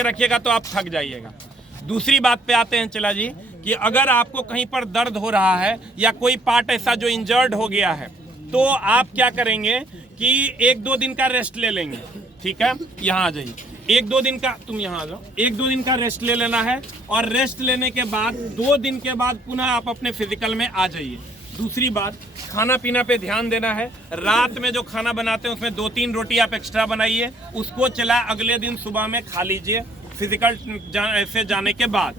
के रखिएगा तो आप थक जाइएगा। दूसरी बात पे आते हैं चला जी, कि अगर आपको कहीं पर दर्द हो रहा है या कोई पार्ट ऐसा जो इंजर्ड हो गया है, तो आप क्या करेंगे कि 1-2 दिन का रेस्ट ले लेंगे। ठीक है, यहाँ आ जाइए। 1-2 दिन का, तुम यहाँ आ जाओ, 1-2 दिन का रेस्ट ले लेना है, और रेस्ट लेने के बाद 2 दिन के बाद पुनः आप अपने फिजिकल में आ जाइए। दूसरी बात, खाना पीना पे ध्यान देना है। रात में जो खाना बनाते हैं उसमें 2-3 रोटी आप एक्स्ट्रा बनाइए, उसको चला अगले दिन सुबह में खा लीजिए फिजिकल से जाने के बाद।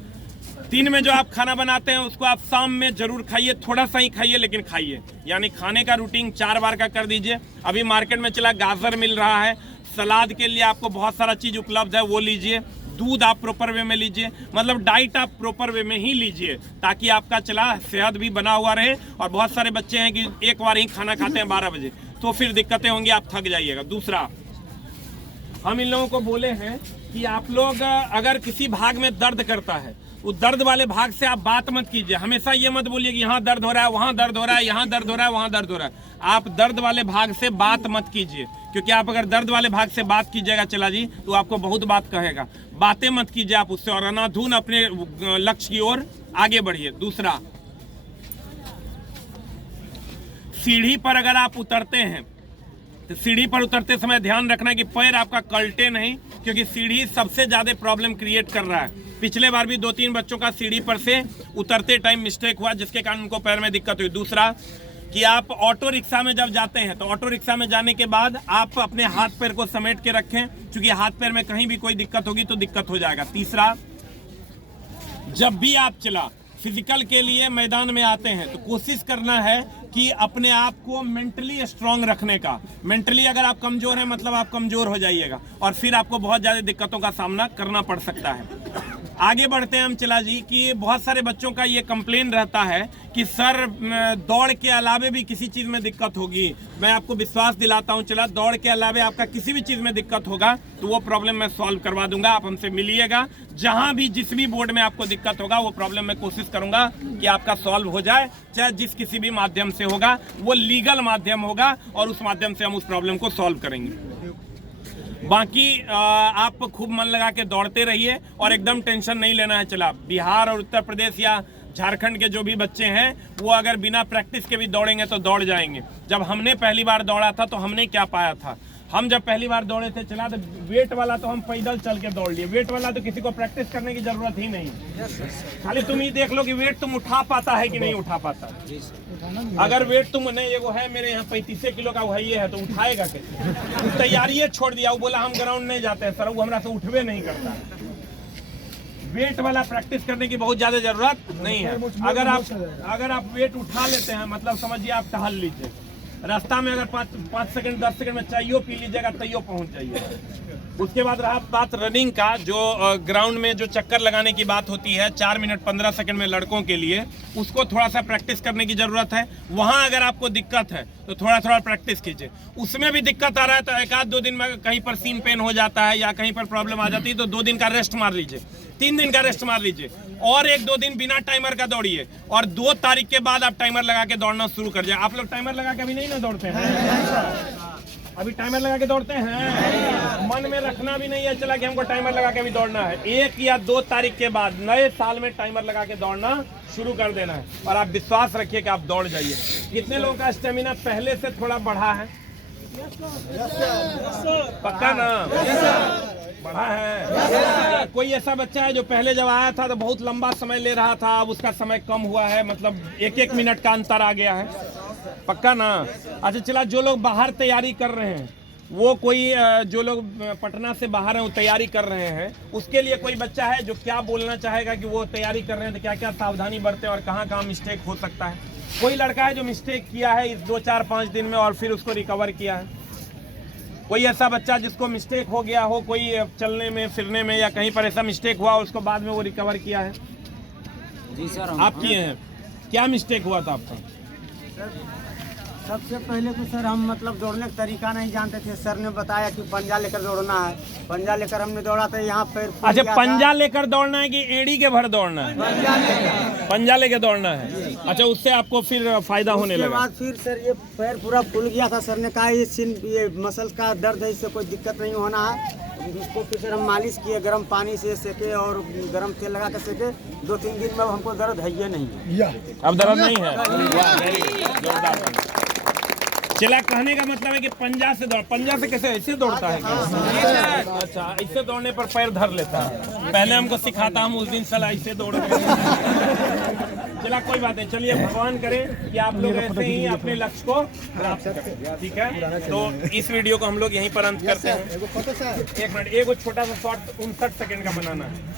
दिन में जो आप खाना बनाते हैं उसको आप शाम में जरूर खाइए, थोड़ा सा ही खाइए लेकिन खाइए, यानी खाने का रूटीन 4 बार का कर दीजिए। अभी मार्केट में चला गाजर मिल रहा है, सलाद के लिए आपको बहुत सारा चीज़ उपलब्ध है, वो लीजिए। दूध आप प्रॉपर वे में लीजिए, मतलब डाइट आप प्रॉपर वे में ही लीजिए, ताकि आपका चला सेहत भी बना हुआ रहे। और बहुत सारे बच्चे हैं कि एक बार ही खाना खाते हैं 12 बजे, तो फिर दिक्कतें होंगी, आप थक जाइएगा। दूसरा, हम इन लोगों को बोले हैं कि आप लोग अगर किसी भाग में दर्द करता है, उस दर्द वाले भाग से आप बात मत कीजिए। हमेशा ये मत बोलिए कि यहाँ दर्द हो रहा है, वहाँ दर्द हो रहा है, यहाँ दर्द हो रहा है, वहाँ दर्द हो रहा है। आप दर्द वाले भाग से बात मत कीजिए, क्योंकि आप अगर दर्द वाले भाग से बात कीजिएगा चला जी, तो आपको बहुत बात कहेगा। बातें मत कीजिए आप उससे, और अनाधुन अपने लक्ष्य की ओर आगे बढ़िए। दूसरा, सीढ़ी पर अगर आप उतरते हैं तो सीढ़ी पर उतरते समय ध्यान रखना कि पैर आपका कल्टे नहीं, क्योंकि सीढ़ी सबसे ज्यादा प्रॉब्लम क्रिएट कर रहा है। पिछले बार भी 2-3 बच्चों का सीढ़ी पर से उतरते टाइम मिस्टेक हुआ, जिसके कारण उनको पैर में दिक्कत हुई। दूसरा, कि आप ऑटो रिक्शा में जब जाते हैं तो ऑटो रिक्शा में जाने के बाद आप अपने हाथ पैर को समेट के रखें, क्योंकि हाथ पैर में कहीं भी कोई दिक्कत होगी तो दिक्कत हो जाएगा। तीसरा, जब भी आप चला फिजिकल के लिए मैदान में आते हैं तो कोशिश करना है कि अपने आप को मेंटली स्ट्रांग रखने का। मेंटली अगर आप कमजोर हैं मतलब आप कमजोर हो जाइएगा, और फिर आपको बहुत ज़्यादा दिक्कतों का सामना करना पड़ सकता है। आगे बढ़ते हैं हम चला जी, कि बहुत सारे बच्चों का ये कंप्लेन रहता है कि सर दौड़ के अलावे भी किसी चीज़ में दिक्कत होगी। मैं आपको विश्वास दिलाता हूँ चला, दौड़ के अलावे आपका किसी भी चीज़ में दिक्कत होगा तो वो प्रॉब्लम मैं सॉल्व करवा दूंगा। आप हमसे मिलिएगा, जहाँ भी जिस भी बोर्ड में आपको दिक्कत होगा वो प्रॉब्लम मैं कोशिश करूंगा कि आपका सॉल्व हो जाए, चाहे जिस किसी भी माध्यम से होगा, वो लीगल माध्यम होगा और उस माध्यम से हम उस प्रॉब्लम को सॉल्व करेंगे। बाकी आप खूब मन लगा के दौड़ते रहिए और एकदम टेंशन नहीं लेना है। चला बिहार और उत्तर प्रदेश या झारखंड के जो भी बच्चे हैं वो अगर बिना प्रैक्टिस के भी दौड़ेंगे तो दौड़ जाएंगे। जब हमने पहली बार दौड़ा था तो हमने क्या पाया था, हम जब पहली बार दौड़े थे चला तो वेट वाला तो हम पैदल चल के दौड़ लिए। वेट वाला तो किसी को प्रैक्टिस करने की जरूरत ही नहीं, खाली तुम ही देख लो कि वेट तुम उठा पाता है कि नहीं उठा पाता। अगर वेट तुम नहीं, वो है मेरे यहाँ 35 किलो का वही है तो उठाएगा कैसे? तैयारी छोड़ दिया, वो बोला हम ग्राउंड नहीं जाते हैं सर, वो हमारा से उठवे नहीं करता। वेट वाला प्रैक्टिस करने की बहुत ज्यादा जरूरत नहीं है। अगर आप वेट उठा लेते हैं मतलब समझिए आप टहल लीजिए, रास्ता में अगर 5 सेकंड 10 सेकंड में चाहिए पी लीजिएगा तैयो पहुंच जाइए। उसके बाद रहा बात रनिंग का, जो ग्राउंड में जो चक्कर लगाने की बात होती है 4 मिनट 15 सेकंड में लड़कों के लिए, उसको थोड़ा सा प्रैक्टिस करने की ज़रूरत है। वहाँ अगर आपको दिक्कत है तो थोड़ा थोड़ा प्रैक्टिस कीजिए। उसमें भी दिक्कत आ रहा है तो 1-2 दिन में कहीं पर सीन पेन हो जाता है या कहीं पर प्रॉब्लम आ जाती है तो 2 दिन का रेस्ट मार लीजिए, 3 दिन का रेस्ट मार लीजिए, और 1-2 दिन बिना टाइमर का दौड़िए, और 2 तारीख के बाद आप टाइमर लगा के दौड़ना शुरू कर जाए। आप लोग टाइमर लगा के अभी नहीं ना दौड़ते हैं? अभी टाइमर लगा के दौड़ते हैं? मन में रखना भी नहीं है चला कि हमको टाइमर लगा के भी दौड़ना है। 1 या 2 तारीख के बाद नए साल में टाइमर लगा के दौड़ना शुरू कर देना है, और आप विश्वास रखिए कि आप दौड़ जाइए। कितने लोगों का स्टेमिना पहले से थोड़ा बढ़ा है? पक्का ना? बढ़ा है? कोई ऐसा बच्चा है जो पहले जब आया था तो बहुत लंबा समय ले रहा था, अब उसका समय कम हुआ है, मतलब 1-1 मिनट का अंतर आ गया है? पक्का ना? अच्छा चला, जो लोग बाहर तैयारी कर रहे हैं, वो कोई जो लोग पटना से बाहर हैं वो तैयारी कर रहे हैं, उसके लिए कोई बच्चा है जो क्या बोलना चाहेगा कि वो तैयारी कर रहे हैं तो क्या क्या सावधानी बरतें और कहाँ कहाँ मिस्टेक हो सकता है? कोई लड़का है जो मिस्टेक किया है इस 2-4-5 दिन में और फिर उसको रिकवर किया है? कोई ऐसा बच्चा जिसको मिस्टेक हो गया हो, कोई चलने में फिरने में या कहीं पर ऐसा मिस्टेक हुआ उसको बाद में वो रिकवर किया है? जी सर, आप किए हैं? क्या मिस्टेक हुआ था आपका? सबसे पहले तो सर हम मतलब दौड़ने का तरीका नहीं जानते थे। सर ने बताया कि पंजा लेकर दौड़ना है, पंजा लेकर हमने दौड़ा था, यहाँ पैर फूल अच्छा, गया पंजा था। लेकर दौड़ना है कि एड़ी के भर दौड़ना है? पंजा लेकर। पंजा लेकर दौड़ना है। अच्छा, उससे आपको फिर फायदा होने उसके लगा? बाद फिर सर ये पैर पूरा फूल गया था। सर ने कहा ये मसल का दर्द है, इससे कोई दिक्कत नहीं होना है, उसको फिर हम मालिश किए, गर्म पानी से सेके और गर्म तेल लगा के सेके। 2-3 दिन में हमको दर्द है ही नहीं है। अब दर्द नहीं है। वाह, वेरी गुड, जोरदार। चला, कहने का मतलब है कि पंजा से दौड़, पंजा से कैसे ऐसे दौड़ता है क्या? अच्छा, ऐसे दौड़ने पर पैर धर लेता है। पहले हमको सिखाता, हम उस दिन साला ऐसे दौड़ रहे। चला, कोई बात नहीं, चलिए भगवान करे कि आप लोग ऐसे ही अपने लक्ष्य को प्राप्त करें, ठीक है। तो इस वीडियो को हम लोग यहीं पर अंत करते हैं। एक मिनट, एक छोटा सा शॉर्ट 59 सेकंड का बनाना है।